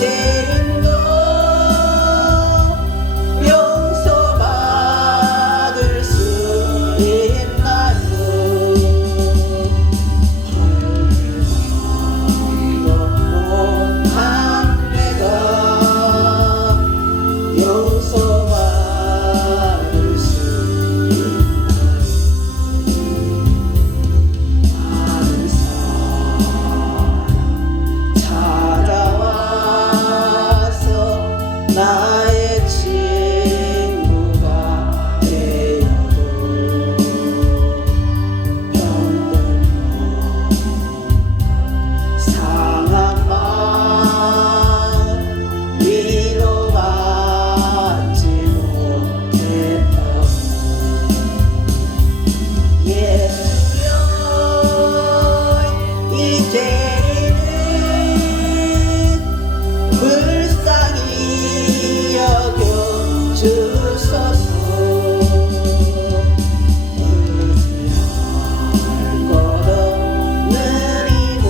이제는 너 용서받을 수 있나요? 못한 내가 용서받을 수 있나요? 다른 사람 찾아와서 나의 친구가 되어도 병들고 상한 마음 위로받지 못했다고 예수여 이제는 불쌍히 여겨 주소서. 의지할 것 없는 이곳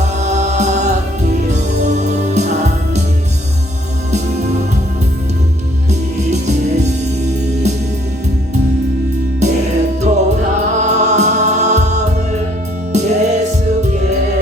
위로받기 원합니다. 이제는 내 돌아올 예수께로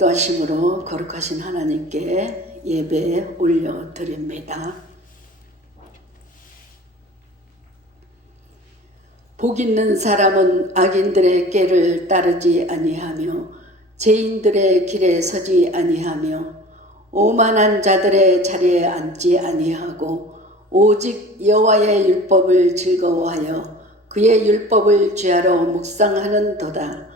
인도하심으로 거룩하신 하나님께 예배 올려드립니다. 복 있는 사람은 악인들의 꾀를 따르지 아니하며 죄인들의 길에 서지 아니하며 오만한 자들의 자리에 앉지 아니하고 오직 여호와의 율법을 즐거워하여 그의 율법을 죄하러 묵상하는도다.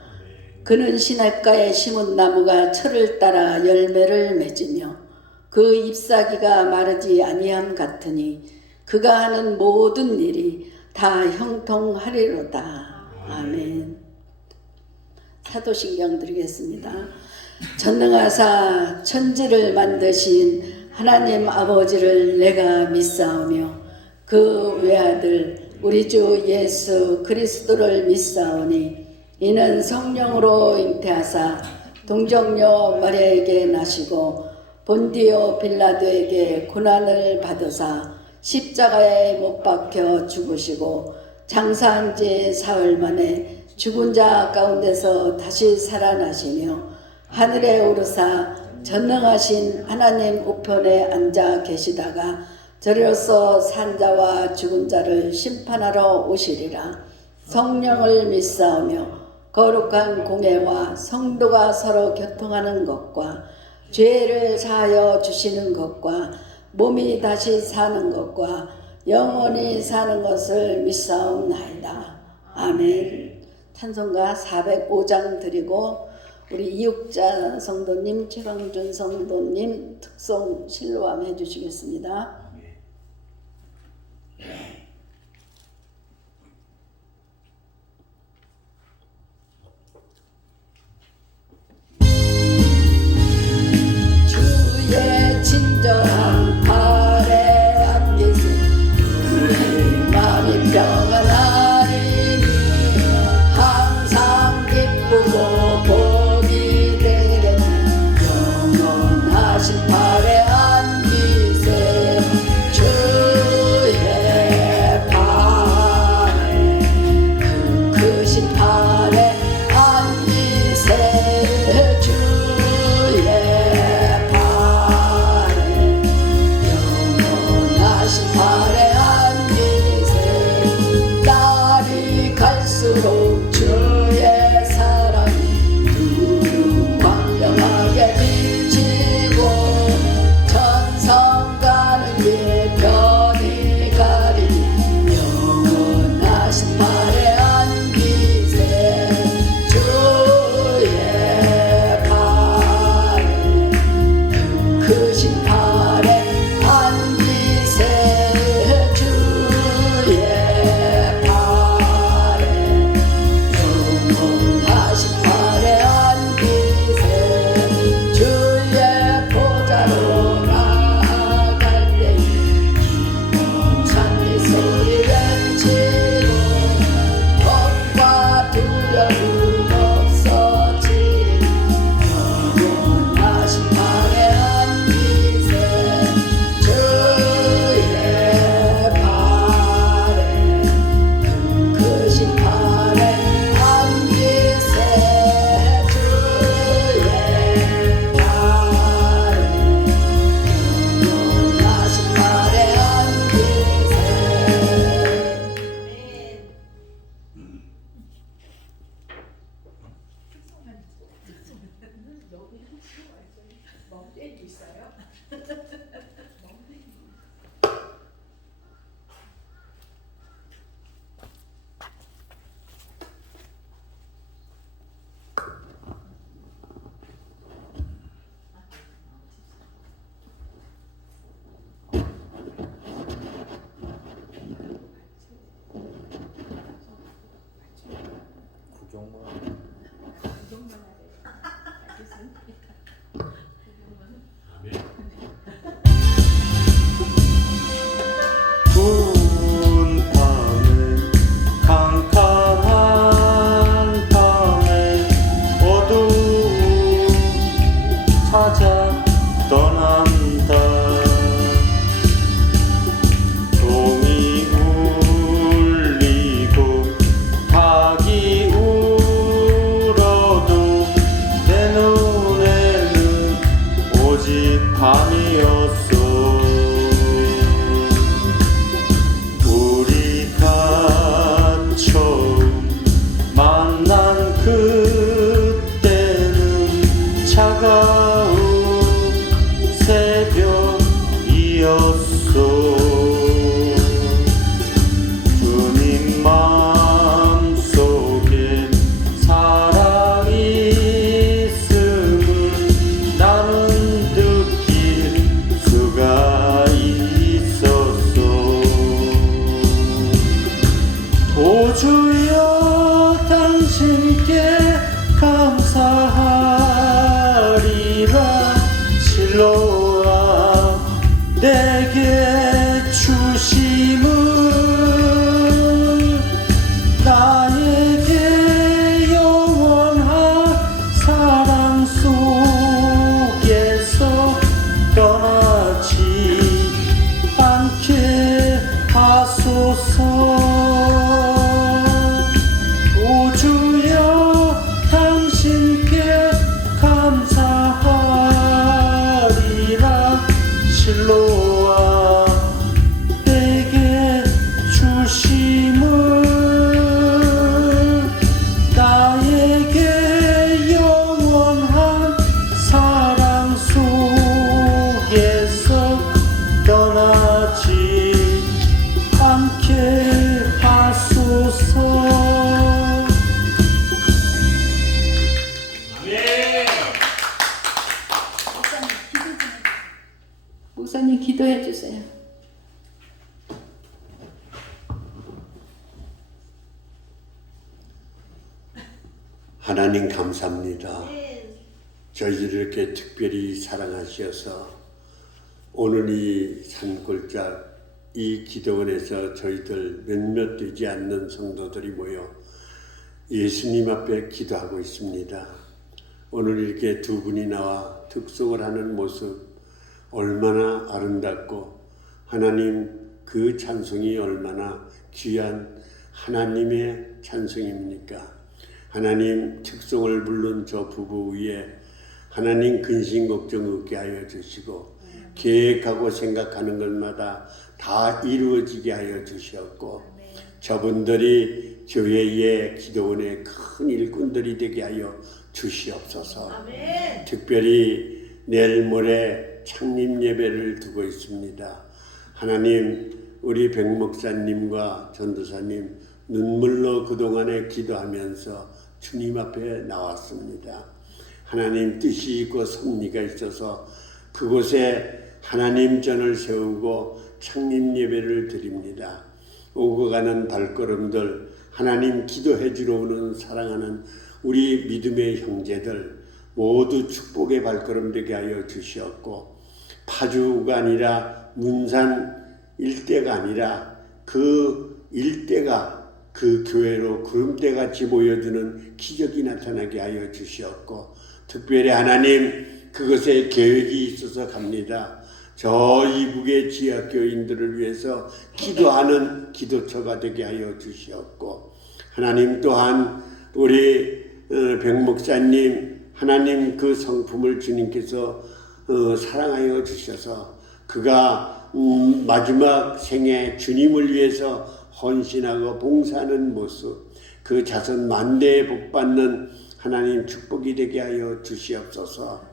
그는 시냇가에 심은 나무가 철을 따라 열매를 맺으며 그 잎사귀가 마르지 아니함 같으니 그가 하는 모든 일이 다 형통하리로다. 아멘. 사도신경 드리겠습니다. 전능하사 천지를 만드신 하나님 아버지를 내가 믿사오며 그 외아들 우리 주 예수 그리스도를 믿사오니 이는 성령으로 잉태하사 동정녀 마리아에게 나시고 본디오 빌라도에게 고난을 받으사 십자가에 못 박혀 죽으시고 장사한 지 사흘 만에 죽은 자 가운데서 다시 살아나시며 하늘에 오르사 전능하신 하나님 우편에 앉아 계시다가 저리로서 산 자와 죽은 자를 심판하러 오시리라. 성령을 믿사오며 거룩한 공회와 성도가 서로 교통하는 것과 죄를 사하여 주시는 것과 몸이 다시 사는 것과 영원히 사는 것을 믿사옵나이다. 아멘. 찬송가 405장 드리고 우리 이육자 성도님, 최강준 성도님 특송 실로암 해주시겠습니다. 주의 친절한 팔에 안기신 우리 마음이 평안하리니 항상 기쁘고 복이 되겠네. 영원하신 팔에 안기세. 주의 팔에 그 크신 팔에 안기세. 주의 영원하신 팔에 안기세. 날이 갈수록 주의 사랑이 두루 광명하게 비치고 천성 가는 길 편히 가리니 영원하신 팔에 안기세. 주의 팔에 그 크신 팔에 안기세. 주의 팔에 영원하신 팔에 안기세. 주의 보좌로 나아갈 때 기쁨 찬미 소리 외치고 겁과 두려움 없어지리. 영원하신 팔에 안기세. 주의 팔에 그 크신 팔에 안기세. 주의 팔에 영원하신 팔에 안기세. 추운 밤에 캄캄한 밤에 어두움 찾아 떠난다. 종이 울리고 닭이 울어도 내 눈에 차가운 새벽이었소. 주님 마음속에 사랑이 있음을 나는 느낄 수가 있었소. 오 주여 당신께 감사하리라. 실로와 내게 주심을 나에게 영원한 사랑 속에서 떠나지 않게 하소서. 오 주여 당신께 감사하리라. 실로와 내게 주심을 나에게 영원한 사랑 속에서 떠나지 않게 하소서. 목사님 기도해 주세요. 하나님 감사합니다. 저희를 이렇게 특별히 사랑하셔서 오늘 이 산골짝 이 기도원에서 저희들 몇몇 되지 않는 성도들이 모여 예수님 앞에 기도하고 있습니다. 오늘 이렇게 두 분이 나와 특송을 하는 모습 얼마나 아름답고 하나님 그 찬송이 얼마나 귀한 하나님의 찬송입니까? 하나님 특송을 부른 저 부부 위에 하나님 근심 걱정 없게 하여 주시고 계획하고 생각하는 것마다 다 이루어지게 하여 주셨고 저분들이 교회의 기도원의 큰 일꾼들이 되게 하여 주시옵소서. 아멘. 특별히 내일 모레 창립 예배를 두고 있습니다. 하나님 우리 백 목사님과 전도사님 눈물로 그동안에 기도하면서 주님 앞에 나왔습니다. 하나님 뜻이 있고 섭리가 있어서 그곳에 하나님 전을 세우고 창립 예배를 드립니다. 오고 가는 발걸음들 하나님 기도해 주러 오는 사랑하는 우리 믿음의 형제들 모두 축복의 발걸음 되게 하여 주시었고 파주가 아니라 문산 일대가 아니라 그 일대가 그 교회로 구름대같이 모여드는 기적이 나타나게 하여 주시었고 특별히 하나님 그것에 계획이 있어서 갑니다. 저 이북의 지하교인들을 위해서 기도하는 기도처가 되게 하여 주시었고 하나님 또한 우리 백 목사님 하나님 그 성품을 주님께서 사랑하여 주셔서 그가 마지막 생에 주님을 위해서 헌신하고 봉사하는 모습 그 자손 만대에 복받는 하나님 축복이 되게 하여 주시옵소서.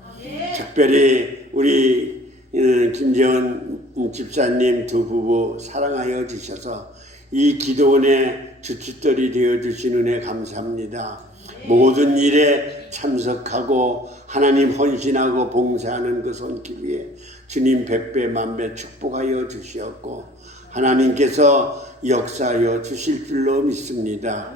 특별히 우리 김재원 집사님 두 부부 사랑하여 주셔서 이 기도원의 주춧돌이 되어주신 은혜 감사합니다. 모든 일에 참석하고 하나님 헌신하고 봉사하는 그 손길 위에 주님 백배 만배 축복하여 주시었고 하나님께서 역사하여 주실 줄로 믿습니다.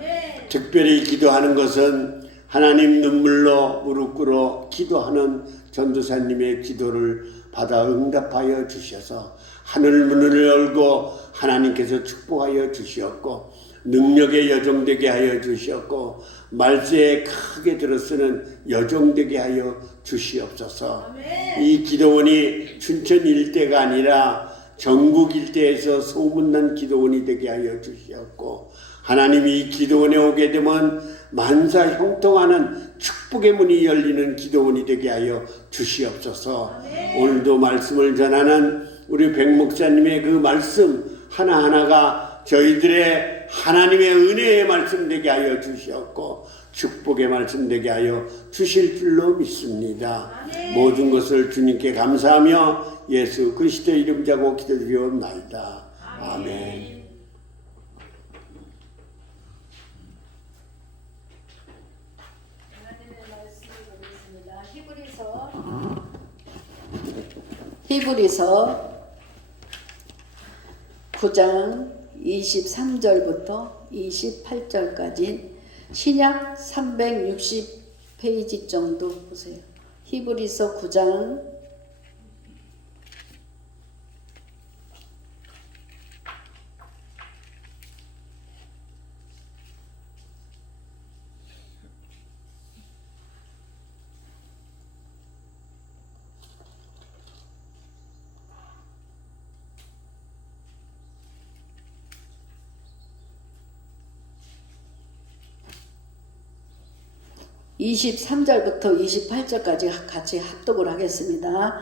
특별히 기도하는 것은 하나님 눈물로 무릎 꿇어 기도하는 전도사님의 기도를 받아 응답하여 주셔서 하늘 문을 열고 하나님께서 축복하여 주시었고 능력의 여종되게 하여 주시었고 말세에 크게 들어쓰는 여종되게 하여 주시옵소서. 아멘. 이 기도원이 춘천 일대가 아니라 전국 일대에서 소문난 기도원이 되게 하여 주시었고 하나님이 이 기도원에 오게 되면 만사 형통하는 축복의 문이 열리는 기도원이 되게 하여 주시옵소서. 아멘. 오늘도 말씀을 전하는 우리 백 목사님의 그 말씀 하나하나가 저희들의 하나님의 은혜의 말씀 되게 하여 주시었고 축복의 말씀 되게 하여 주실 줄로 믿습니다. 모든 것을 주님께 감사하며 예수 그리스도의 이름 자고 기도드리옵나이다. 아멘. 히브리서 9장 23절부터 28절까지 신약 360페이지 정도 보세요. 히브리서 9장 23절부터 28절까지 같이 합독을 하겠습니다.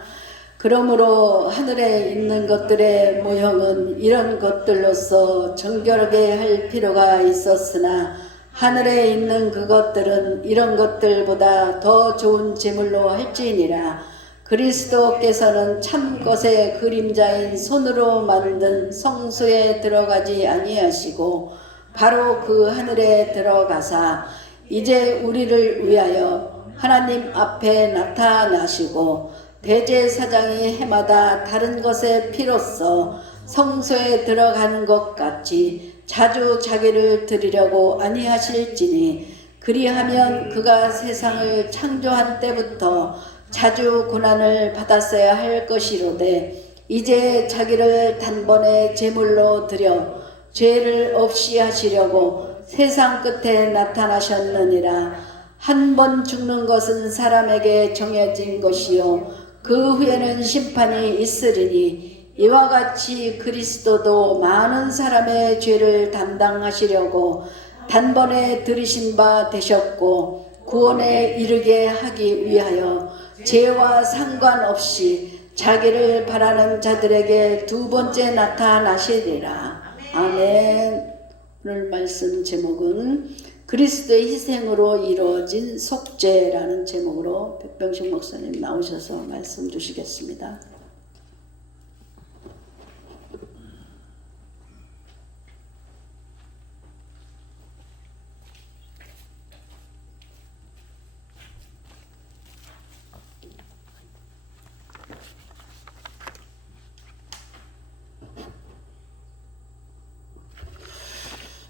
그러므로 하늘에 있는 것들의 모형은 이런 것들로서 정결하게 할 필요가 있었으나 하늘에 있는 그것들은 이런 것들보다 더 좋은 제물로 할지니라. 그리스도께서는 참 것의 그림자인 손으로 만든 성소에 들어가지 아니하시고 바로 그 하늘에 들어가사 이제 우리를 위하여 하나님 앞에 나타나시고 대제사장이 해마다 다른 것의 피로써 성소에 들어가는 것 같이 자주 자기를 드리려고 아니하실지니 그리하면 그가 세상을 창조한 때부터 자주 고난을 받았어야 할 것이로되 이제 자기를 단번에 제물로 드려 죄를 없이 하시려고 세상 끝에 나타나셨느니라. 한 번 죽는 것은 사람에게 정해진 것이요 그 후에는 심판이 있으리니 이와 같이 그리스도도 많은 사람의 죄를 담당하시려고 단번에 들이신 바 되셨고 구원에 이르게 하기 위하여 죄와 상관없이 자기를 바라는 자들에게 두 번째 나타나시리라. 아멘. 오늘 말씀 제목은 그리스도의 희생으로 이루어진 속죄라는 제목으로 백병식 목사님 나오셔서 말씀 주시겠습니다.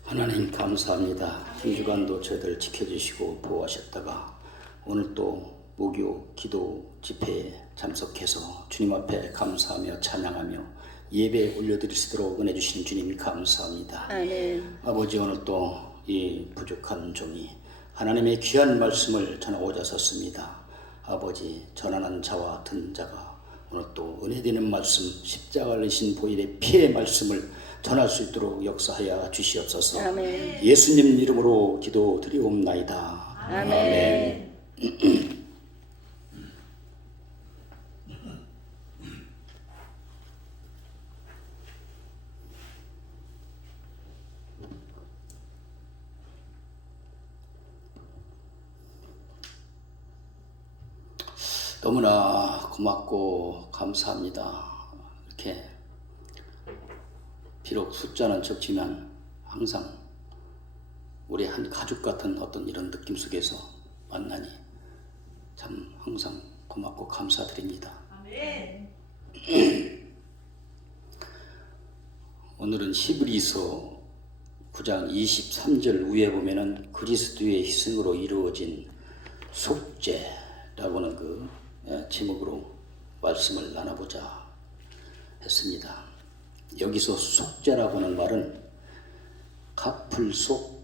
하나님 감사합니다. 한 주간도 저희들 지켜주시고 보호하셨다가 오늘 또 목요 기도 집회에 참석해서 주님 앞에 감사하며 찬양하며 예배 올려드릴 수 있도록 은혜 주신 주님 감사합니다. 아멘. 아버지 오늘 또 이 부족한 종이 하나님의 귀한 말씀을 전하고자 섰습니다. 아버지 전하는 자와 듣는 자가 오늘 또 은혜되는 말씀 십자가를 지신 보일의 피의 말씀을 전할 수 있도록 역사하여 주시옵소서. 아멘. 예수님 이름으로 기도드리옵나이다. 아멘. 너무나 고맙고 감사합니다. 이렇게 비록 숫자는 적지만 항상 우리 한 가족 같은 어떤 이런 느낌 속에서 만나니 참 항상 고맙고 감사드립니다. 아멘. 오늘은 히브리서 9장 23절 위에 보면은 그리스도의 희생으로 이루어진 속죄라고는 그 제목으로 말씀을 나눠보자 했습니다. 여기서 속죄라고 하는 말은 갚을속,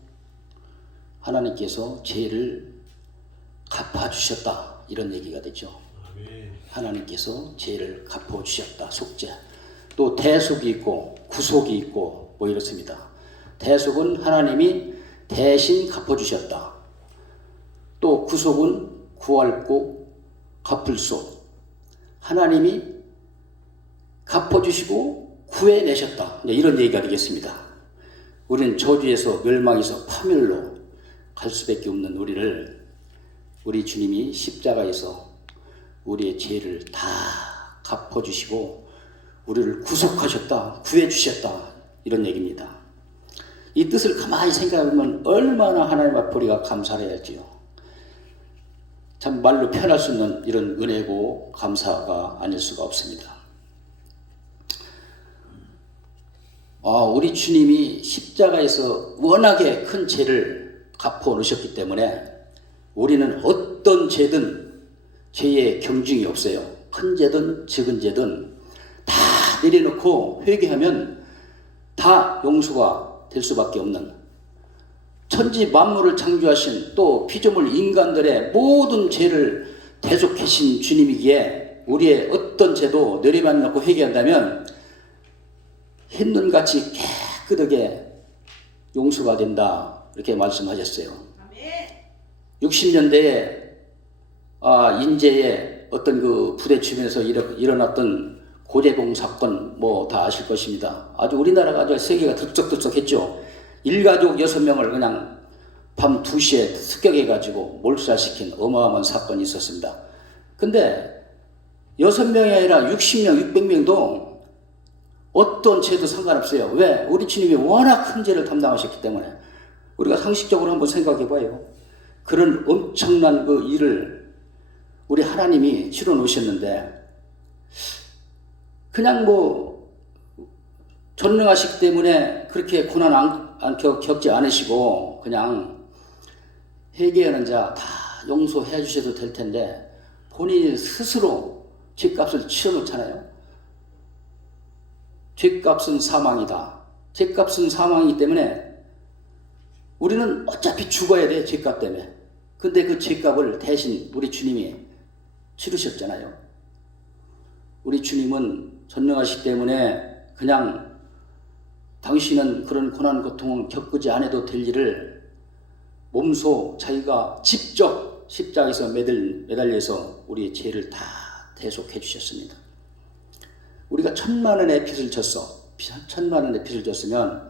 하나님께서 죄를 갚아주셨다 이런 얘기가 되죠. 하나님께서 죄를 갚아주셨다. 속죄. 또 대속이 있고 구속이 있고 뭐 이렇습니다. 대속은 하나님이 대신 갚아주셨다. 또 구속은 구할고 갚을속, 하나님이 갚아주시고 구해내셨다. 이런 얘기가 되겠습니다. 우리는 저주에서 멸망에서 파멸로 갈 수밖에 없는 우리를 우리 주님이 십자가에서 우리의 죄를 다 갚아주시고 우리를 구속하셨다, 구해주셨다, 이런 얘기입니다. 이 뜻을 가만히 생각해보면 얼마나 하나님 앞에 우리가 감사를 해야지요. 참 말로 표현할 수 없는 이런 은혜고 감사가 아닐 수가 없습니다. 우리 주님이 십자가에서 워낙에 큰 죄를 갚아 놓으셨기 때문에 우리는 어떤 죄든 죄의 경중이 없어요. 큰 죄든 적은 죄든 다 내려놓고 회개하면 다 용서가 될 수밖에 없는, 천지 만물을 창조하신 또 피조물 인간들의 모든 죄를 대속하신 주님이기에 우리의 어떤 죄도 내려놓고 회개한다면 흰눈같이 깨끗하게 용서가 된다, 이렇게 말씀하셨어요. 60년대에 인제의 어떤 그 부대 주변에서 일어났던 고재봉 사건 뭐 다 아실 것입니다. 아주 우리나라가 아주 세계가 들썩들썩했죠. 일가족 6명을 그냥 밤 2시에 습격해가지고 몰살시킨 어마어마한 사건이 있었습니다. 근데 6명이 아니라 60명, 600명도 어떤 죄도 상관없어요. 왜? 우리 주님이 워낙 큰 죄를 담당하셨기 때문에. 우리가 상식적으로 한번 생각해 봐요. 그런 엄청난 그 일을 우리 하나님이 치러 놓으셨는데 그냥 뭐 전능하시기 때문에 그렇게 고난 겪지 않으시고 그냥 회개하는 자 다 용서해 주셔도 될 텐데 본인이 스스로 죄값을 치러놓잖아요. 죄값은 사망이다. 죄값은 사망이기 때문에 우리는 어차피 죽어야 돼, 죄값 때문에. 근데 그 죄값을 대신 우리 주님이 치르셨잖아요. 우리 주님은 전능하시기 때문에 그냥 당신은 그런 고난 고통을 겪지 않아도 될 일을 몸소 자기가 직접 십자가에서 매달려서 우리의 죄를 다 대속해 주셨습니다. 우리가 1000만원의 빚을 졌어. 1000만원의 빚을 졌으면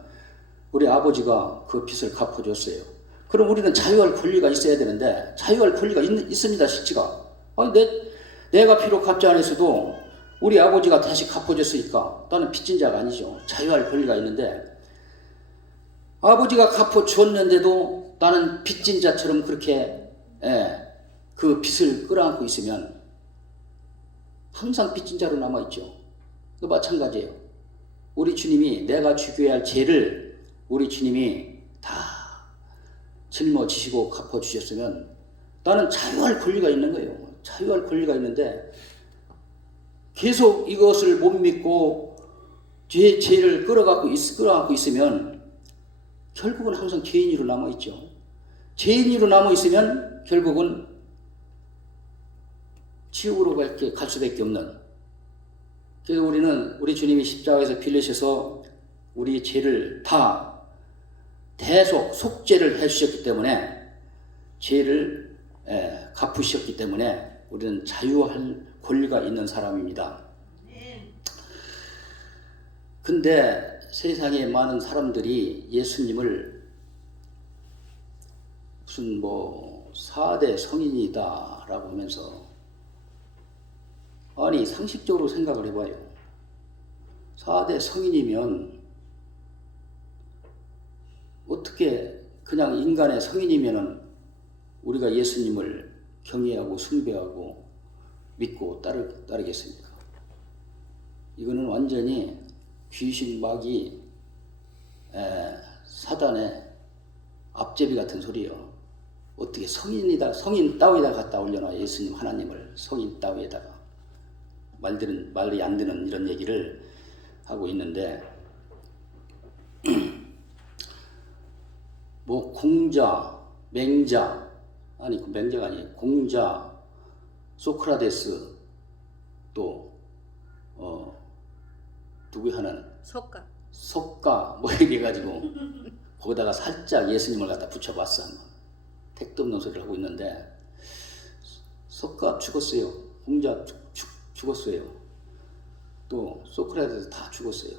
우리 아버지가 그 빚을 갚아줬어요. 그럼 우리는 자유할 권리가 있어야 되는데 자유할 권리가 있습니다, 실지가. 내가 비록 갚지 않았어도 우리 아버지가 다시 갚아줬으니까 나는 빚진 자가 아니죠. 자유할 권리가 있는데 아버지가 갚아주었는데도 나는 빚진 자처럼 그렇게 그 빚을 끌어안고 있으면 항상 빚진 자로 남아있죠. 그 마찬가지예요. 우리 주님이 내가 죽여야 할 죄를 우리 주님이 다 짊어지시고 갚아주셨으면 나는 자유할 권리가 있는 거예요. 자유할 권리가 있는데 계속 이것을 못 믿고 죄를 끌어안고 있으면 결국은 항상 죄인으로 남아있죠. 죄인으로 남아있으면 결국은 지옥으로 갈 수밖에 없는. 그래서 우리는 우리 주님이 십자가에서 빌리셔서 우리 죄를 다 대속, 속죄를 해주셨기 때문에 죄를 갚으셨기 때문에 우리는 자유할 권리가 있는 사람입니다. 근데 세상에 많은 사람들이 예수님을 무슨 뭐 4대 성인이다 라고 하면서 아니 상식적으로 생각을 해봐요. 4대 성인이면 어떻게 그냥 인간의 성인이면은 우리가 예수님을 경외하고 숭배하고 믿고 따르겠습니까? 이거는 완전히 귀신 마귀 사단의 앞제비 같은 소리예요. 어떻게 성인 따위에다 갖다 올려놔 예수님 하나님을 성인 따위에다가 말이 안 되는 이런 얘기를 하고 있는데 뭐 공자, 맹자 아니 그 맹자가 아니에요. 공자, 소크라테스 또 누구 하나는 석가 뭐 얘기해가지고 거기다가 살짝 예수님을 갖다 붙여봤어. 택도 없는 소리를 하고 있는데 석가 죽었어요. 공자 죽었어요. 또 소크라테스 다 죽었어요.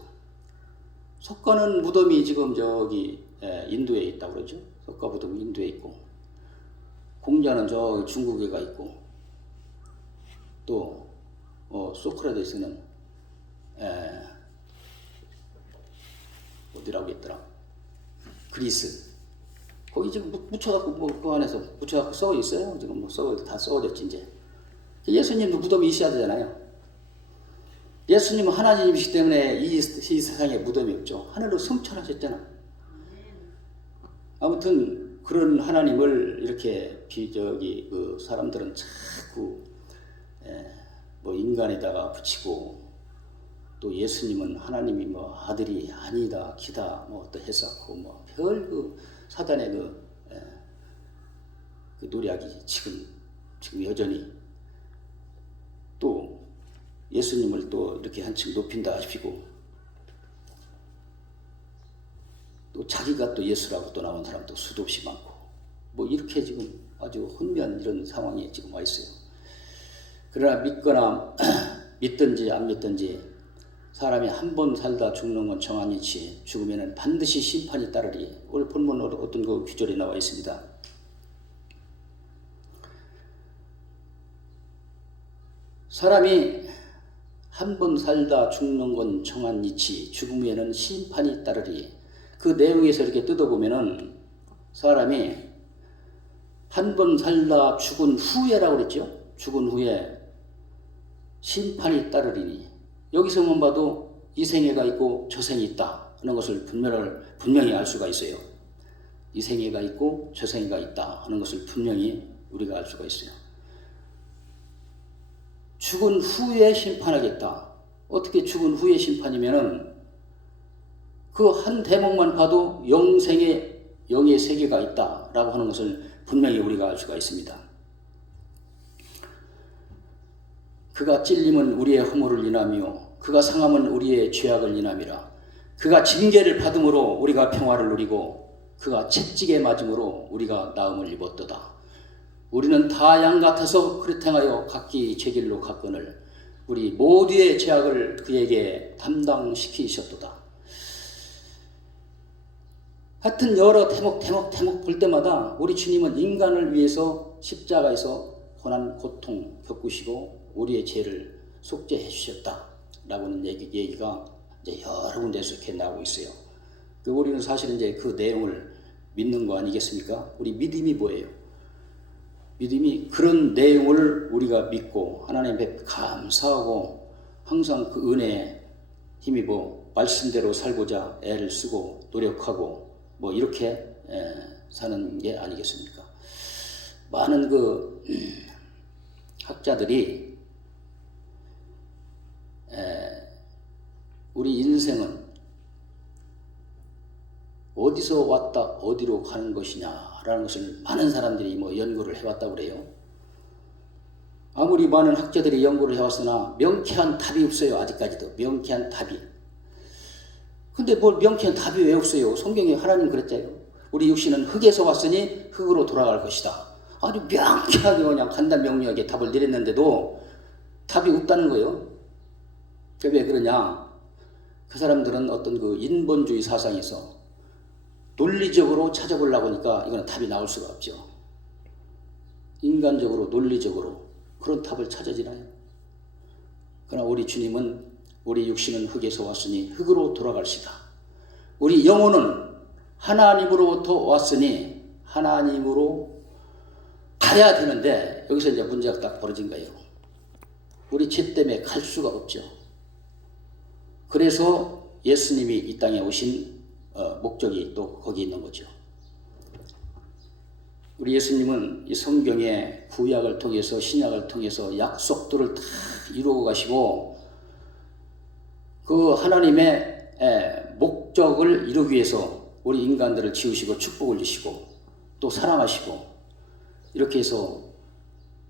석가는 무덤이 지금 저기 인도에 있다고 그러죠. 석가 무덤이 인도에 있고 공자는 저 중국에 가 있고, 또 소크라테스는 어디라고 했더라? 그리스. 거기 지금 묻혀갖고 그 안에서 묻혀갖고 썩어 있어요. 지금 다 썩어졌지 이제. 예수님도 무덤이 있어야 되잖아요. 예수님은 하나님이시기 때문에 이 세상에 무덤이 없죠. 하늘로 승천하셨잖아. 아무튼 그런 하나님을 이렇게 그 사람들은 자꾸 뭐 인간에다가 붙이고, 또 예수님은 하나님이 뭐 아들이 아니다 기다 뭐 또 했었고, 뭐 별 그 사단의 그 노략이 지금 여전히 또 예수님을 또 이렇게 한층 높인다 하시고, 또 자기가 또 예수라고 또 나온 사람도 수도 없이 많고, 뭐 이렇게 지금 아주 혼미한 이런 상황에 지금 와 있어요. 그러나 믿거나 믿든지 안 믿든지 사람이 한 번 살다 죽는 건 정한 이치, 죽으면 반드시 심판이 따르리. 오늘 본문으로 어떤 그 구절이 나와 있습니다. 사람이 한 번 살다 죽는 건 정한 이치, 죽으면 심판이 따르리. 그 내용에서 이렇게 뜯어보면은 사람이 한 번 살다 죽은 후에라고 그랬죠. 죽은 후에 심판이 따르리니, 여기서만 봐도 이 생애가 있고 저 생이 있다 하는 것을 분명히 알 수가 있어요. 이 생애가 있고 저 생애가 있다 하는 것을 분명히 우리가 알 수가 있어요. 죽은 후에 심판하겠다. 어떻게 죽은 후에 심판이면은 그 한 대목만 봐도 영의 세계가 있다라고 하는 것을 분명히 우리가 알 수가 있습니다. 그가 찔림은 우리의 허물을 인하며 그가 상함은 우리의 죄악을 인함이라. 그가 징계를 받음으로 우리가 평화를 누리고 그가 채찍에 맞음으로 우리가 나음을 입었도다. 우리는 다 양 같아서 그릇 행하여 각기 제 길로 갔거늘 우리 모두의 죄악을 그에게 담당시키셨도다. 하여튼 여러 대목 볼 때마다 우리 주님은 인간을 위해서 십자가에서 고난 고통 겪으시고 우리의 죄를 속죄해 주셨다라고는 얘기가 이제 여러 군데서 이렇게 나오고 있어요. 우리는 사실은 이제 그 내용을 믿는 거 아니겠습니까? 우리 믿음이 뭐예요? 믿음이 그런 내용을 우리가 믿고 하나님 앞에 감사하고 항상 그 은혜에 힘입어 말씀대로 살고자 애를 쓰고 노력하고 뭐 이렇게 사는 게 아니겠습니까? 많은 그 학자들이 우리 인생은 어디서 왔다 어디로 가는 것이냐라는 것을 많은 사람들이 뭐 연구를 해왔다고 그래요. 아무리 많은 학자들이 연구를 해왔으나 명쾌한 답이 없어요. 아직까지도 명쾌한 답이. 근데 뭘 명쾌한 답이 왜 없어요? 성경에 하나님 그랬잖아요. 우리 육신은 흙에서 왔으니 흙으로 돌아갈 것이다. 아주 명쾌하게 그냥 간단명료하게 답을 내렸는데도 답이 없다는 거예요. 왜 그러냐? 그 사람들은 어떤 그 인본주의 사상에서 논리적으로 찾아보려고 하니까 이거는 답이 나올 수가 없죠. 인간적으로 논리적으로 그런 답을 찾아지나요? 그러나 우리 주님은 우리 육신은 흙에서 왔으니 흙으로 돌아갈시다. 우리 영혼은 하나님으로부터 왔으니 하나님으로 가야 되는데 여기서 이제 문제가 딱 벌어진 거예요. 우리 죄 때문에 갈 수가 없죠. 그래서 예수님이 이 땅에 오신 목적이 또 거기 있는 거죠. 우리 예수님은 이 성경의 구약을 통해서 신약을 통해서 약속들을 다 이루어 가시고 그 하나님의 목적을 이루기 위해서 우리 인간들을 지으시고 축복을 주시고 또 사랑하시고 이렇게 해서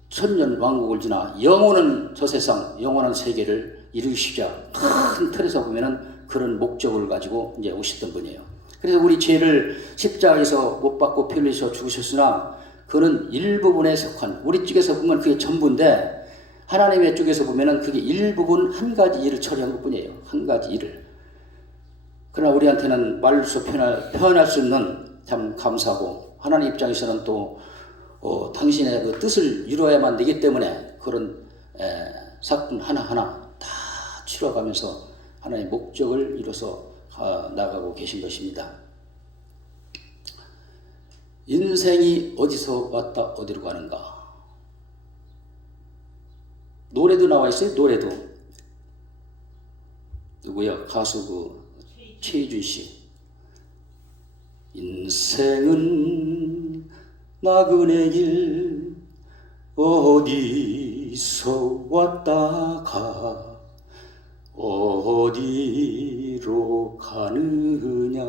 천년 왕국을 지나 영원한 저 세상 영원한 세계를 이루시자 큰 틀에서 보면은 그런 목적을 가지고 이제 오셨던 분이에요. 그래서 우리 죄를 십자가에서 못 받고 피 흘리셔 죽으셨으나 그는 일부분에 속한 우리 쪽에서 보면 그게 전부인데 하나님의 쪽에서 보면은 그게 일부분 한 가지 일을 처리한 것 뿐이에요. 한 가지 일을. 그러나 우리한테는 말로서 표현할 수 없는 참 감사하고 하나님 입장에서는 또 당신의 그 뜻을 이루어야만 되기 때문에 그런 사건 하나하나 다 치러가면서 하나의 목적을 이뤄서 나가고 계신 것입니다. 인생이 어디서 왔다 어디로 가는가? 노래도 나와 있어요. 노래도 누구야? 가수 그 최희준 씨. 인생은 나그네 길 어디서 왔다가 어디로 가느냐.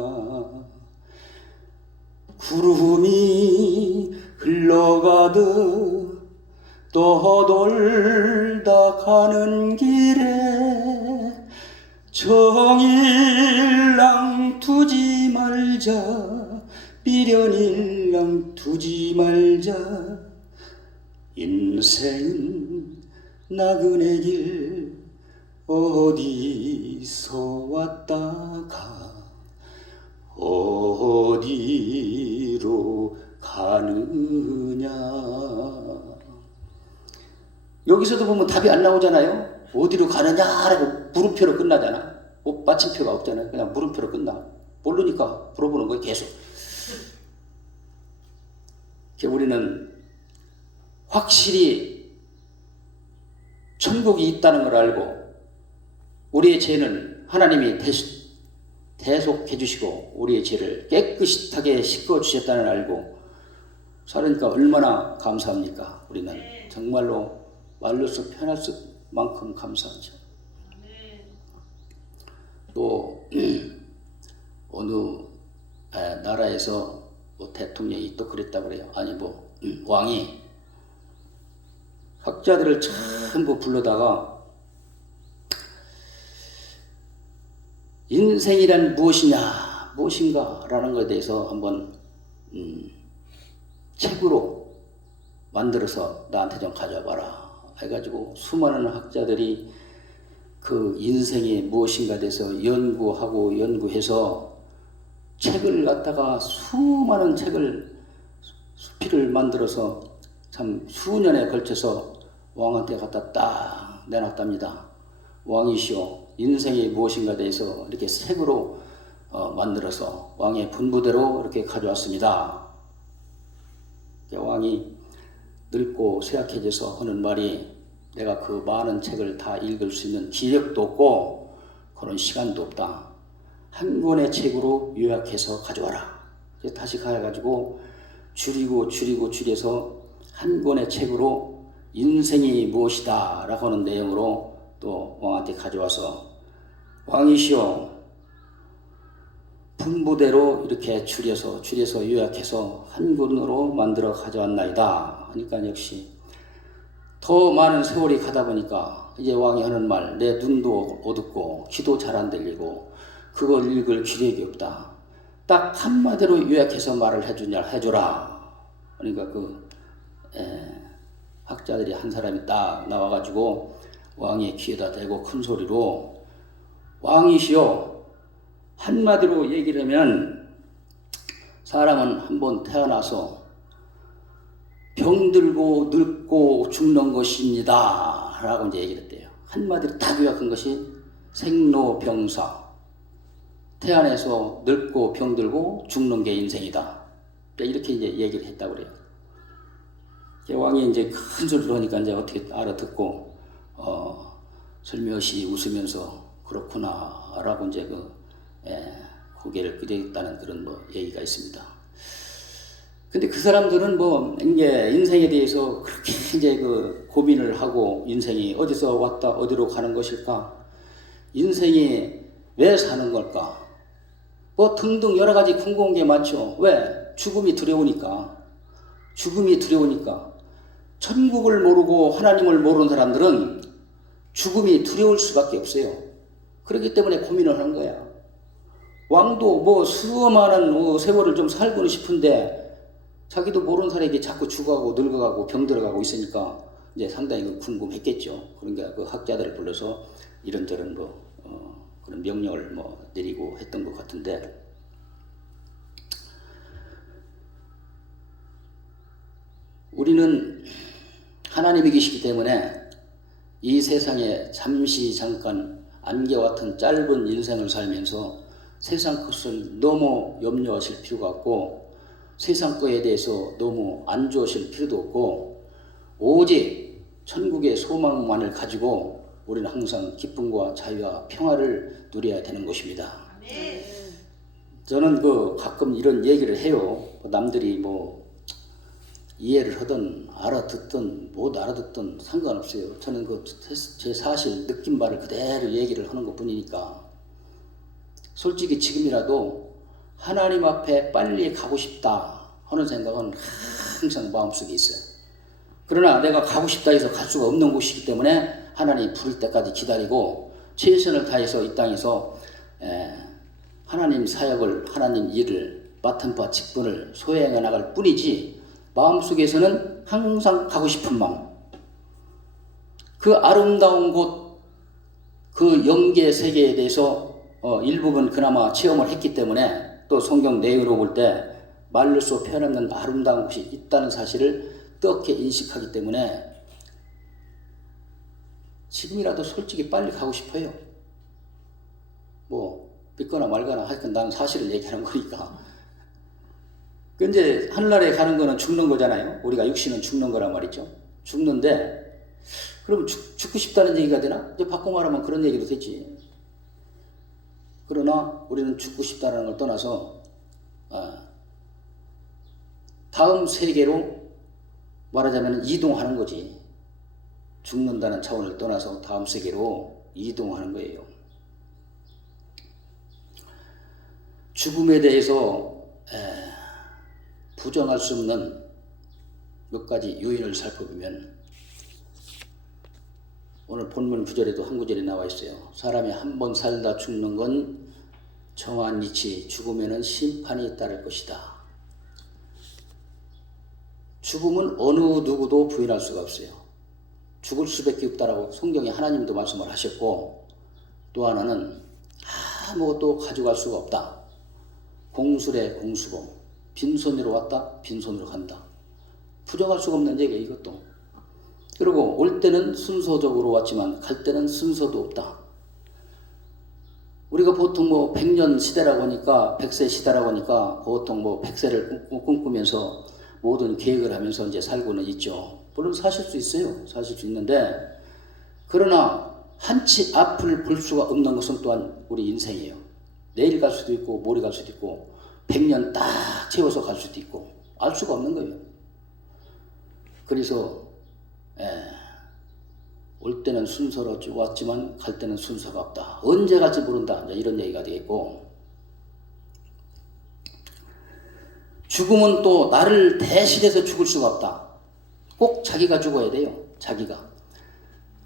구름이 흘러가듯 떠돌다 가는 길에 정일랑 두지 말자, 미련일랑 두지 말자. 인생은 나그네 길 어디서 왔다가 어디로 가느냐. 여기서도 보면 답이 안 나오잖아요. 어디로 가느냐라고 물음표로 끝나잖아. 마침표가 없잖아요. 그냥 물음표로 끝나. 모르니까 물어보는 거예요. 계속. 우리는 확실히 천국이 있다는 걸 알고 우리의 죄는 하나님이 대속해 주시고 우리의 죄를 깨끗하게 씻어 주셨다는 걸 알고 살으니까 얼마나 감사합니까? 우리는 정말로 말로서 표현할 만큼 감사하죠. 또 어느 나라에서 뭐 대통령이 또 그랬다 그래요. 아니 뭐 왕이 학자들을 전부 불러다가 인생이란 무엇인가 라는 것에 대해서 한번 책으로 만들어서 나한테 좀 가져와 봐라 해가지고 수많은 학자들이 그 인생이 무엇인가에 대해서 연구해서 책을 갖다가 수많은 책을 수필을 만들어서 참 수년에 걸쳐서 왕한테 갖다 딱 내놨답니다. 왕이시오, 인생이 무엇인가에 대해서 이렇게 책으로 만들어서 왕의 분부대로 이렇게 가져왔습니다. 왕이 늙고 쇠약해져서 하는 말이 내가 그 많은 책을 다 읽을 수 있는 기력도 없고 그런 시간도 없다. 한 권의 책으로 요약해서 가져와라. 다시 가가지고 줄여서 한 권의 책으로 인생이 무엇이다 라고 하는 내용으로 또 왕한테 가져와서 왕이시오, 분부대로 이렇게 줄여서 요약해서 한 권으로 만들어 가져왔나이다 하니까 역시 더 많은 세월이 가다 보니까 이제 왕이 하는 말, 내 눈도 어둡고 귀도 잘 안 들리고 그걸 읽을 기력이 없다. 딱 한마디로 요약해서 말을 해주라. 그러니까 학자들이 한 사람이 딱 나와가지고 왕의 귀에다 대고 큰 소리로 왕이시오, 한마디로 얘기를 하면 사람은 한번 태어나서 병들고 늙고 죽는 것입니다 라고 이제 얘기를 했대요. 한마디로 딱 요약한 것이 생로병사, 태어나서 늙고 병들고 죽는 게 인생이다. 이렇게 이제 얘기를 했다고 그래요. 왕이 이제 큰 소리로 하니까 이제 어떻게 알아듣고 슬며시 웃으면서 그렇구나 라고 이제 고개를 끄덕였다는 그런 뭐 얘기가 있습니다. 근데 그 사람들은 뭐 이제 인생에 대해서 그렇게 이제 고민을 하고 인생이 어디서 왔다 어디로 가는 것일까? 인생이 왜 사는 걸까? 뭐 등등 여러 가지 궁금한 게 많죠. 왜? 죽음이 두려우니까. 천국을 모르고 하나님을 모르는 사람들은 죽음이 두려울 수밖에 없어요. 그렇기 때문에 고민을 하는 거야. 왕도 뭐 수많은 세월을 좀 살고는 싶은데 자기도 모르는 사람에게 자꾸 죽어가고 늙어가고 병들어가고 있으니까 이제 상당히 궁금했겠죠. 그러니까 그 학자들을 불러서 이런저런 그런 명령을 내리고 했던 것 같은데, 우리는 하나님이 계시기 때문에 이 세상에 잠시 잠깐 안개와 같은 짧은 인생을 살면서 세상 것을 너무 염려하실 필요가 없고 세상 거에 대해서 너무 안주하실 필요도 없고 오직 천국의 소망만을 가지고 우리는 항상 기쁨과 자유와 평화를 누려야 되는 것입니다. 저는 가끔 이런 얘기를 해요. 남들이 뭐 이해를 하든 알아듣든 못 알아듣든 상관없어요. 저는 제 사실 느낀 바를 그대로 얘기를 하는 것 뿐이니까. 솔직히 지금이라도 하나님 앞에 빨리 가고 싶다 하는 생각은 항상 마음속에 있어요. 그러나 내가 가고 싶다 해서 갈 수가 없는 곳이기 때문에 하나님이 부를 때까지 기다리고 최선을 다해서 이 땅에서 하나님 사역을, 하나님 일을, 맡은 바 직분을 소행해 나갈 뿐이지 마음속에서는 항상 가고 싶은 마음, 그 아름다운 곳, 그 영계 세계에 대해서 일부분 그나마 체험을 했기 때문에 또 성경 내용으로 볼 때 말로 써 표현하는 아름다운 곳이 있다는 사실을 뜨겁게 인식하기 때문에 지금이라도 솔직히 빨리 가고 싶어요. 뭐 믿거나 말거나 하여튼 나는 사실을 얘기하는 거니까. 근데 하늘나라에 가는 거는 죽는 거잖아요. 우리가 육신은 죽는 거란 말이죠. 죽는데 그럼 죽고 싶다는 얘기가 되나? 이제 바꿔 말하면 그런 얘기도 되지. 그러나 우리는 죽고 싶다는 걸 떠나서 다음 세계로 말하자면 이동하는 거지. 죽는다는 차원을 떠나서 다음 세계로 이동하는 거예요. 죽음에 대해서 부정할 수 없는 몇 가지 요인을 살펴보면 오늘 본문 구절에도 한 구절이 나와 있어요. 사람이 한 번 살다 죽는 건 정한 이치, 죽음에는 심판이 따를 것이다. 죽음은 어느 누구도 부인할 수가 없어요. 죽을 수밖에 없다라고 성경에 하나님도 말씀을 하셨고, 또 하나는 아무것도 가져갈 수가 없다. 공수래 공수고, 빈손으로 왔다 빈손으로 간다. 부정할 수가 없는 얘기예요, 이것도. 그리고 올 때는 순서적으로 왔지만 갈 때는 순서도 없다. 우리가 보통 100년 시대라고 하니까, 100세 시대라고 하니까 보통 100세를 꿈꾸면서 모든 계획을 하면서 이제 살고는 있죠. 물론 사실 수 있어요. 사실 수 있는데, 그러나 한치 앞을 볼 수가 없는 것은 또한 우리 인생이에요. 내일 갈 수도 있고 모레 갈 수도 있고 100년 딱 채워서 갈 수도 있고 알 수가 없는 거예요. 그래서 올 때는 순서로 왔지만 갈 때는 순서가 없다. 언제 갈지 모른다. 이런 얘기가 되겠고, 죽음은 또 나를 대신해서 죽을 수가 없다. 꼭 자기가 죽어야 돼요. 자기가.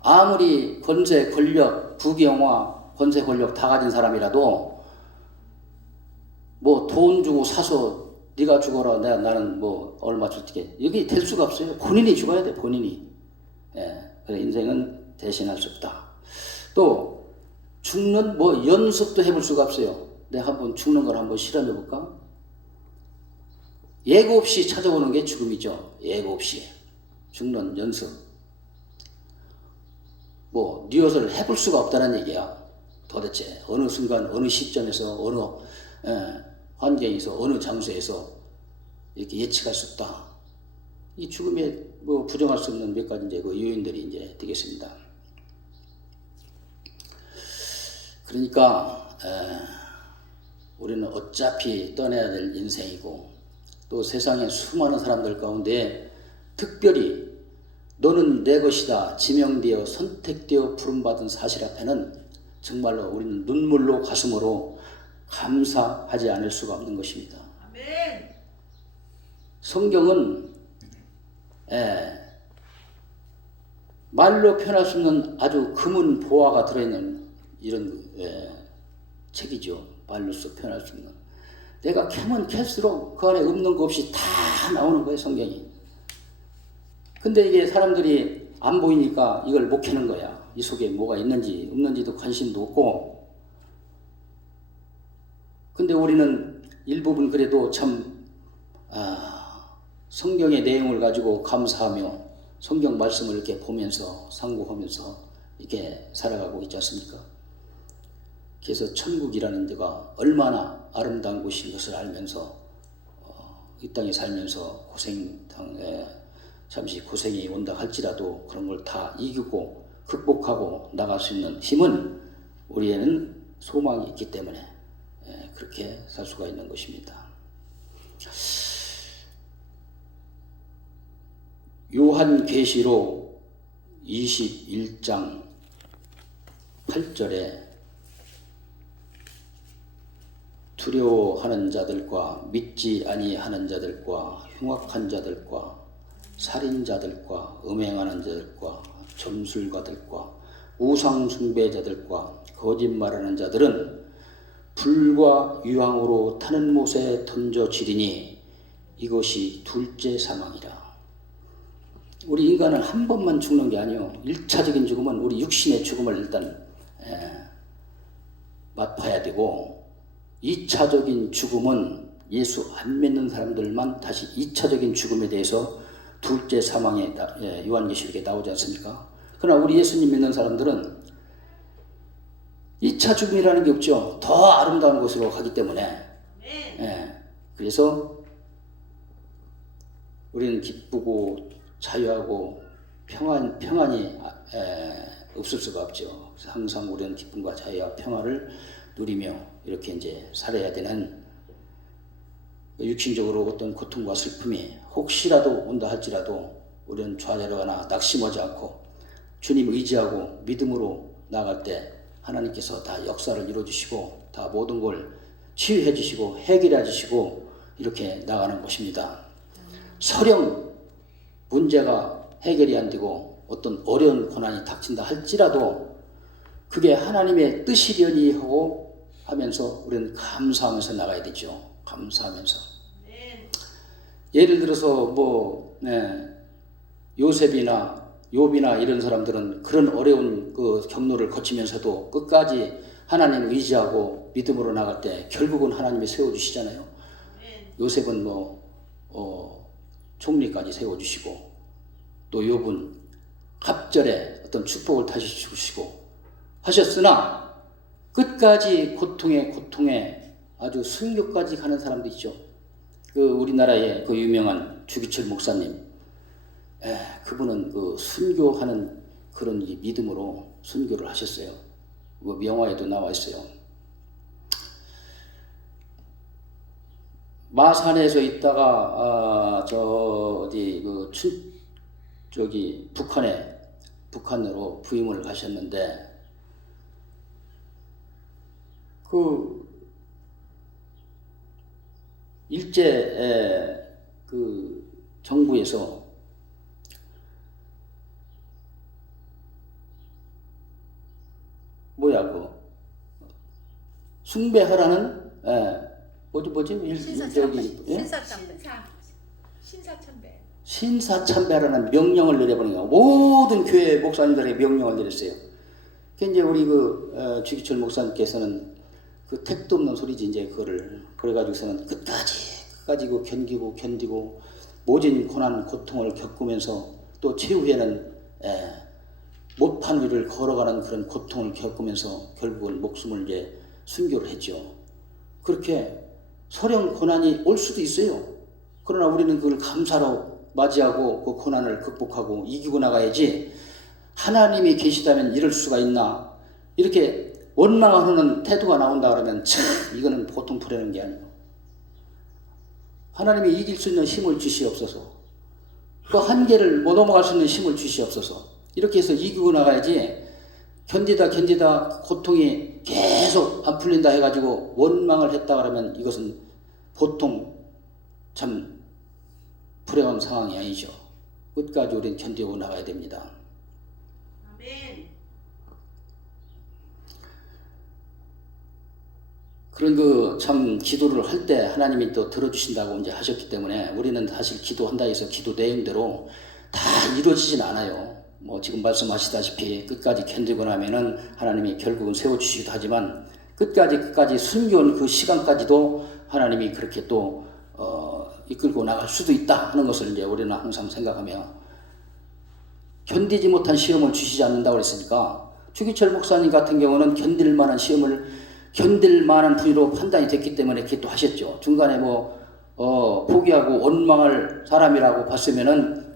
아무리 권세, 권력, 부귀영화, 권세, 권력 다 가진 사람이라도 돈 주고 사서 네가 죽어라, 나는 얼마 줄게, 여기 될 수가 없어요. 본인이 죽어야 돼. 본인이. 그래서 인생은 대신할 수 없다. 또 죽는 연습도 해볼 수가 없어요. 내가 한번 죽는 걸 한번 실험해 볼까? 예고 없이 찾아오는 게 죽음이죠. 예고 없이 죽는 연습. 리허설을 해볼 수가 없다는 얘기야. 도대체 어느 순간, 어느 시점에서, 어느 환경에서, 어느 장소에서 이렇게 예측할 수 없다. 이 죽음에 부정할 수 없는 몇 가지 이제 요인들이 이제 되겠습니다. 그러니까 우리는 어차피 떠나야 될 인생이고, 또 세상에 수많은 사람들 가운데 특별히 너는 내 것이다 지명되어 선택되어 부름받은 사실 앞에는 정말로 우리는 눈물로 가슴으로 감사하지 않을 수가 없는 것입니다. 아멘. 성경은 말로 표현할 수 없는 아주 금은 보화가 들어있는 이런 책이죠. 말로써 표현할 수 없는. 내가 캐면 캘수록 그 안에 없는 거 없이 다 나오는 거예요, 성경이. 근데 이게 사람들이 안 보이니까 이걸 못 캐는 거야. 이 속에 뭐가 있는지 없는지도 관심도 없고. 근데 우리는 일부분 그래도 참 성경의 내용을 가지고 감사하며 성경 말씀을 이렇게 보면서 상고하면서 이렇게 살아가고 있지 않습니까? 그래서 천국이라는 데가 얼마나 아름다운 곳인 것을 알면서 이 땅에 살면서 잠시 고생이 온다 할지라도 그런 걸 다 이기고 극복하고 나갈 수 있는 힘은 우리에는 소망이 있기 때문에 그렇게 살 수가 있는 것입니다. 요한계시록 21장 8절에 두려워하는 자들과 믿지 아니하는 자들과 흉악한 자들과 살인자들과 음행하는 자들과 점술가들과 우상 숭배자들과 거짓말하는 자들은 불과 유황으로 타는 못에 던져지리니 이것이 둘째 사망이라. 우리 인간은 한 번만 죽는 게 아니요. 1차적인 죽음은 우리 육신의 죽음을 일단 맛봐야 되고 2차적인 죽음은 예수 안 믿는 사람들만 다시 2차적인 죽음에 대해서 둘째 사망에 요한계시록에 나오지 않습니까? 그러나 우리 예수님 믿는 사람들은 2차 죽음이라는 게 없죠. 더 아름다운 곳으로 가기 때문에 그래서 우리는 기쁘고 자유하고 평안이 없을 수가 없죠. 그래서 항상 우리는 기쁨과 자유와 평화를 누리며 이렇게 이제 살아야 되는, 육신적으로 어떤 고통과 슬픔이 혹시라도 온다 할지라도 우리는 좌절하거나 낙심하지 않고 주님 의지하고 믿음으로 나아갈 때 하나님께서 다 역사를 이루어주시고 다 모든 걸 치유해 주시고 해결해 주시고 이렇게 나가는 것입니다. 설령 문제가 해결이 안 되고 어떤 어려운 고난이 닥친다 할지라도 그게 하나님의 뜻이려니 하고 하면서 우리는 감사하면서 나가야 되죠. 감사하면서. 예를 들어서 요셉이나 욥이나 이런 사람들은 그런 어려운 그 경로를 거치면서도 끝까지 하나님을 의지하고 믿음으로 나갈 때 결국은 하나님이 세워주시잖아요. 요셉은 총리까지 세워주시고 또 욥은 갑절에 어떤 축복을 다시 주시고 하셨으나 끝까지 고통에 아주 순교까지 가는 사람도 있죠. 그 우리나라의 그 유명한 주기철 목사님, 그분은 그 순교하는 그런 믿음으로 순교를 하셨어요. 그 명화에도 나와 있어요. 마산에서 있다가 북한으로 부임을 가셨는데 그 일제 그 정부에서 숭배하라는 신사참배라는 명령을 내려버린 거예요. 모든 교회 목사님들에게 명령을 내렸어요. 이제 우리 주기철 목사님께서는 그 택도 없는 소리지 이제 그래가지고서는 끝까지 그 견디고 모진 고난 고통을 겪으면서 또 최후에는 못판 위를 걸어가는 그런 고통을 겪으면서 결국은 목숨을 이제 순교를 했죠. 그렇게 설령 고난이 올 수도 있어요. 그러나 우리는 그걸 감사로 맞이하고 그 고난을 극복하고 이기고 나가야지. 하나님이 계시다면 이럴 수가 있나, 이렇게 원망하는 태도가 나온다 그러면 참 이거는 보통 부르는 게 아니고, 하나님이 이길 수 있는 힘을 주시옵소서, 그 한계를 못 넘어갈 수 있는 힘을 주시옵소서. 이렇게 해서 이기고 나가야지. 견디다 고통이 계속 안 풀린다 해가지고 원망을 했다 그러면 이것은 보통 참 불행한 상황이 아니죠. 끝까지 우리는 견디고 나가야 됩니다. 아멘. 그런 참 기도를 할 때 하나님이 또 들어주신다고 이제 하셨기 때문에 우리는 사실 기도한다 해서 기도 내용대로 다 이루어지진 않아요. 지금 말씀하시다시피 끝까지 견디고 나면은 하나님이 결국은 세워주시기도 하지만 끝까지 순교한 그 시간까지도 하나님이 그렇게 또 이끌고 나갈 수도 있다 하는 것을 이제 우리는 항상 생각하며, 견디지 못한 시험을 주시지 않는다고 그랬으니까 주기철 목사님 같은 경우는 견딜 만한 시험을 견딜 만한 분으로 판단이 됐기 때문에 기도하셨죠. 중간에 포기하고 원망할 사람이라고 봤으면은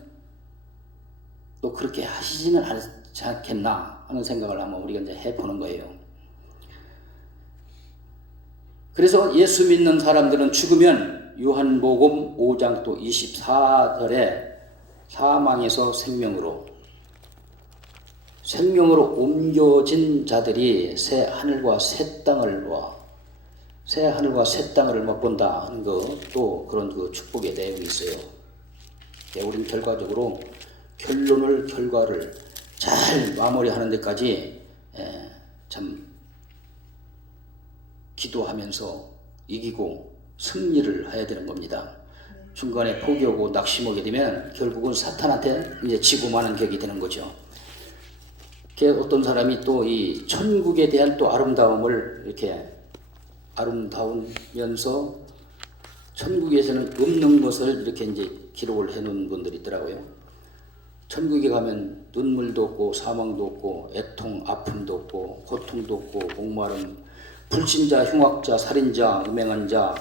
또 그렇게 하시지는 않지 않겠나 하는 생각을 한번 우리가 이제 해보는 거예요. 그래서 예수 믿는 사람들은 죽으면 요한복음 5장 또 24절에 사망에서 생명으로 옮겨진 자들이 새 하늘과 새 땅을 맛본다 하는 또 그런 그 축복의 내용이 있어요. 우리는 결과적으로 결과를 잘 마무리하는 데까지 참 기도하면서 이기고 승리를 해야 되는 겁니다. 중간에 포기하고 낙심하게 되면 결국은 사탄한테 이제 지고 마는 격이 되는 거죠. 어떤 사람이 또 이 천국에 대한 또 아름다움을 이렇게 아름다우면서 천국에서는 없는 것을 이렇게 이제 기록을 해 놓은 분들이 있더라고요. 천국에 가면 눈물도 없고 사망도 없고 애통 아픔도 없고 고통도 없고 목마름, 불신자, 흉악자, 살인자, 음행한 자,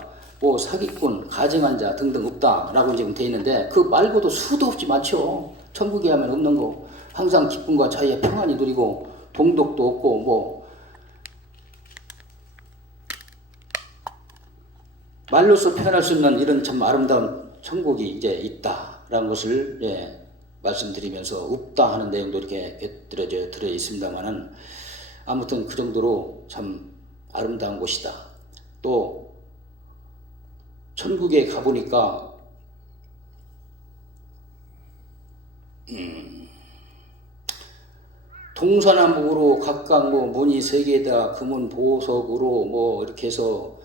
사기꾼, 가증한 자 등등 없다라고 지금 돼 있는데, 그 말고도 수도 없이 많죠. 천국에 가면 없는 거. 항상 기쁨과 자유의 평안이 누리고 동독도 없고 말로서 표현할 수 없는 이런 참 아름다운 천국이 이제 있다라는 것을 말씀드리면서 없다 하는 내용도 이렇게 들어 있습니다만은, 아무튼 그 정도로 참 아름다운 곳이다. 또 천국에 가보니까 동서남북으로 각각 문이 3개다, 금은 보석으로 이렇게 해서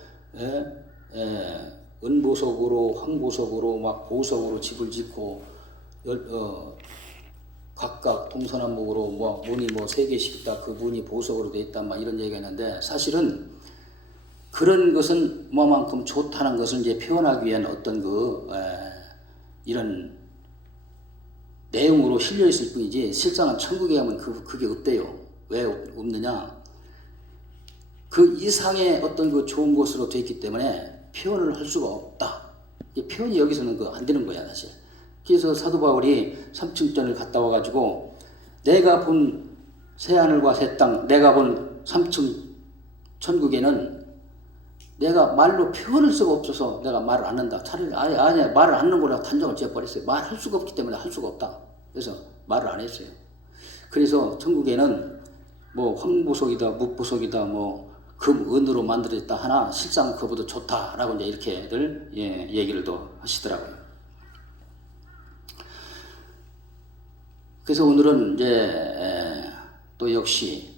은보석으로 황보석으로 막 보석으로 집을 짓고 각각 동서남북으로 문이 3개씩 있다, 그 문이 보석으로 돼 있다 막 이런 얘기가 있는데, 사실은 그런 것은 뭐만큼 좋다는 것을 이제 표현하기 위한 어떤 이런 내용으로 실려 있을 뿐이지, 실상은 천국에 가면 그게 없대요. 왜 없느냐? 그 이상의 어떤 그 좋은 곳으로 되어 있기 때문에 표현을 할 수가 없다. 표현이 여기서는 안 되는 거야, 사실. 그래서 사도 바울이 삼층전을 갔다 와가지고, 내가 본 새하늘과 새 땅, 내가 본 3층 천국에는 내가 말로 표현할 수가 없어서 내가 말을 안 한다. 차라리 아니 말을 안 하는 거라고 단정을 지어버렸어요. 말할 수가 없기 때문에 할 수가 없다. 그래서 말을 안 했어요. 그래서 천국에는 황보석이다, 묵보석이다, 금, 은으로 만들어졌다 하나 실상 그보다 좋다라고 이제 이렇게들 얘기를 또 하시더라고요. 그래서 오늘은 이제 또 역시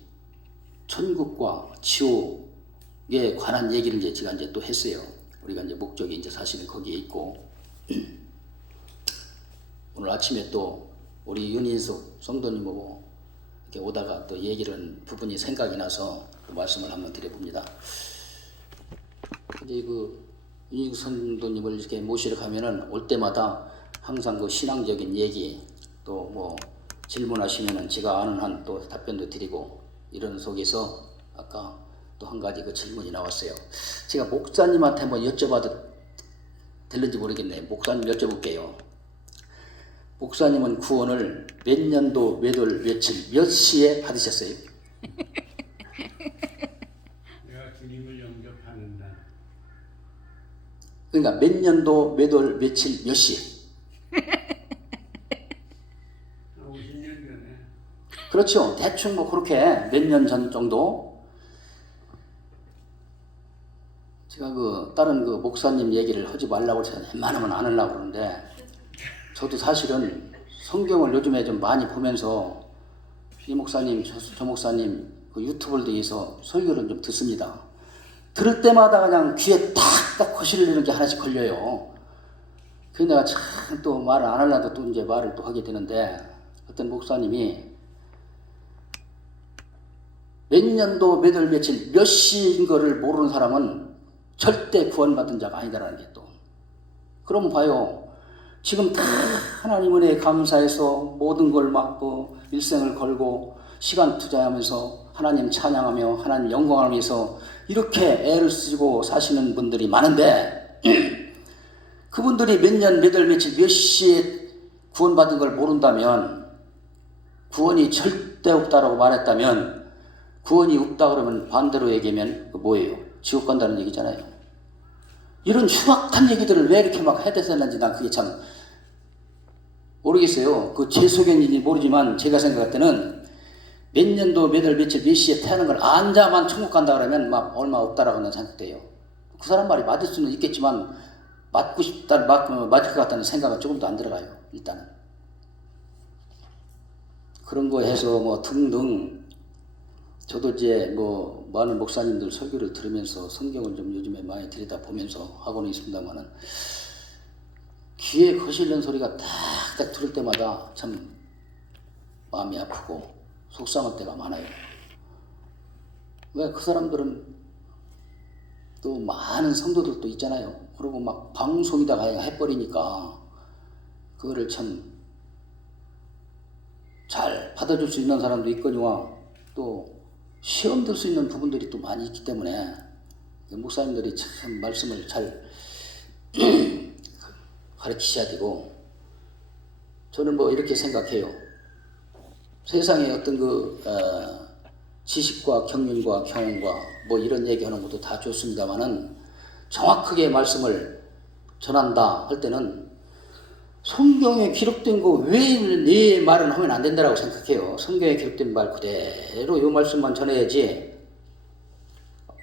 천국과 지옥에 관한 얘기를 제가 이제 또 했어요. 우리가 이제 목적이 이제 사실은 거기에 있고, 오늘 아침에 또 우리 윤인숙 성도님하고 이렇게 오다가 또 얘기를 한 부분이 생각이 나서 그 말씀을 한번 드려봅니다. 이제 윤인숙 성도님을 이렇게 모시러 가면은 올 때마다 항상 그 신앙적인 얘기 또 질문하시면은 제가 아는 한 또 답변도 드리고, 이런 속에서 아까 또 한 가지 그 질문이 나왔어요. 제가 목사님한테 한번 여쭤봐도 될는지 모르겠네요. 목사님 여쭤볼게요. 목사님은 구원을 몇 년도 몇 월 며칠 몇 시에 받으셨어요? 내가 주님을 영접하는 날. 그러니까 몇 년도 몇 월 며칠 몇 시? 50년 전에. 그렇죠. 대충 그렇게 몇 년 전 정도. 제가 다른 목사님 얘기를 하지 말라고 해서 웬만하면 안 하려고 그러는데, 저도 사실은 성경을 요즘에 좀 많이 보면서 이 목사님, 저 목사님 유튜브를 통해서 설교를 좀 듣습니다. 들을 때마다 그냥 귀에 탁탁 거슬리는 게 하나씩 걸려요. 그래서 내가 참 또 말을 안 하려다 또 이제 말을 또 하게 되는데, 어떤 목사님이 몇 년도 몇 월 며칠 몇 시인 거를 모르는 사람은 절대 구원받은 자가 아니다라는 게 또 그럼 봐요. 지금 다 하나님 은혜에 감사해서 모든 걸 막고 일생을 걸고 시간 투자하면서 하나님 찬양하며 하나님 영광을 위해서 이렇게 애를 쓰고 사시는 분들이 많은데 그분들이 몇 년, 몇 월, 며칠, 몇 시에 구원받은 걸 모른다면, 구원이 절대 없다라고 말했다면, 구원이 없다 그러면 반대로 얘기하면 뭐예요? 지옥 간다는 얘기잖아요. 이런 흉악한 얘기들을 왜 이렇게 막 해대었는지 난 그게 참 모르겠어요. 그 제 소견인지 모르지만 제가 생각할 때는 몇 년도, 몇 월, 며칠, 몇 시에 태어난 걸 안자만 천국 간다 그러면 막 얼마 없다라고 난 생각돼요. 그 사람 말이 맞을 수는 있겠지만 맞고 싶다, 맞을 것 같다는 생각은 조금도 안 들어가요. 일단은 그런 거 해서 뭐 등등 저도 이제 뭐 많은 목사님들 설교를 들으면서 성경을 좀 요즘에 많이 들여다 보면서 하고는 있습니다만은 귀에 거슬리는 소리가 딱딱 들을 때마다 참 마음이 아프고 속상할 때가 많아요. 왜 그 사람들은 또 많은 성도들도 있잖아요. 그리고 막 방송에다가 해버리니까 그거를 참 잘 받아줄 수 있는 사람도 있거니와 또 시험 들 수 있는 부분들이 또 많이 있기 때문에 목사님들이 참 말씀을 잘 가르치셔야 되고, 저는 뭐 이렇게 생각해요. 세상에 어떤 지식과 경륜과 경험과 뭐 이런 얘기하는 것도 다 좋습니다만은 정확하게 말씀을 전한다 할 때는 성경에 기록된 거 왜 내 말은 하면 안 된다라고 생각해요. 성경에 기록된 말 그대로 이 말씀만 전해야지.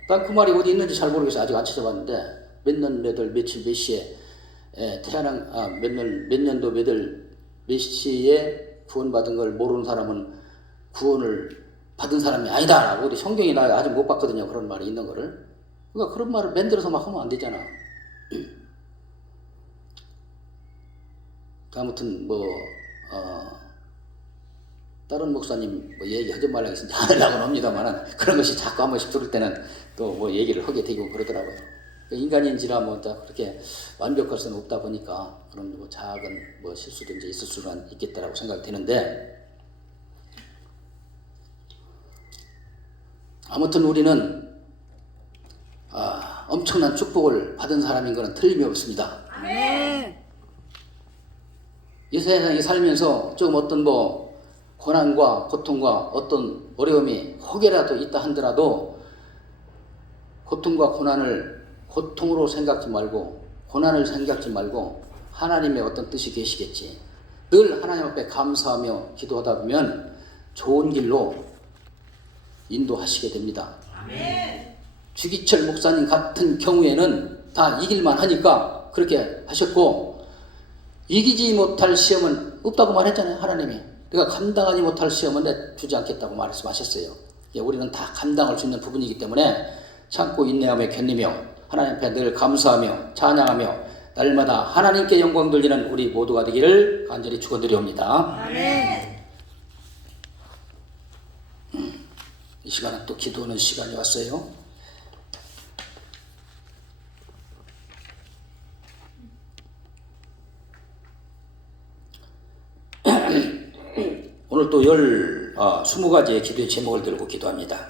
난 그 말이 어디 있는지 잘 모르겠어요. 아직 안 찾아봤는데 몇 년, 몇 월, 며칠, 몇 시에 태어난 몇 년도, 몇 월, 몇 시에 구원받은 걸 모르는 사람은 구원을 받은 사람이 아니다라고 어디 성경에 나 아직 못 봤거든요. 그런 말이 있는 거를. 그러니까 그런 말을 만들어서 막 하면 안 되잖아. 아무튼 다른 목사님 뭐 얘기하지 말라고 했으니까 안 하려고는 합니다만은 그런 것이 자꾸 한 번씩 들을 때는 또 뭐 얘기를 하게 되고 그러더라고요. 인간인지라 뭐 그렇게 완벽할 수는 없다 보니까 그런 뭐 작은 뭐 실수든지 있을 수는 있겠다라고 생각되는데, 아무튼 우리는 엄청난 축복을 받은 사람인 것은 틀림이 없습니다. 아멘. 이 세상에 살면서 조금 어떤 뭐 고난과 고통과 어떤 어려움이 혹여라도 있다 한더라도 고통과 고난을 고통으로 생각지 말고 고난을 생각지 말고 하나님의 어떤 뜻이 계시겠지. 늘 하나님 앞에 감사하며 기도하다 보면 좋은 길로 인도하시게 됩니다. 아멘. 주기철 목사님 같은 경우에는 다 이길만 하니까 그렇게 하셨고, 이기지 못할 시험은 없다고 말했잖아요. 하나님이. 그러니까 감당하지 못할 시험은 내 주지 않겠다고 말씀하셨어요. 우리는 다 감당할 수 있는 부분이기 때문에 참고 인내하며 견디며 하나님 앞에 늘 감사하며 찬양하며 날마다 하나님께 영광 돌리는 우리 모두가 되기를 간절히 축원드리옵니다. 아멘. 이 시간은 또 기도하는 시간이 왔어요. 오늘 또 20가지의 기도의 제목을 들고 기도합니다.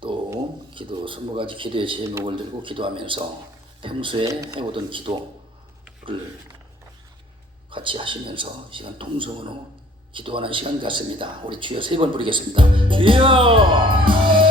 또 20가지 기도의 제목을 들고 기도하면서 평소에 해오던 기도를 같이 하시면서 시간 통성으로 기도하는 시간 같습니다. 우리 주여 3번 부르겠습니다. 주여!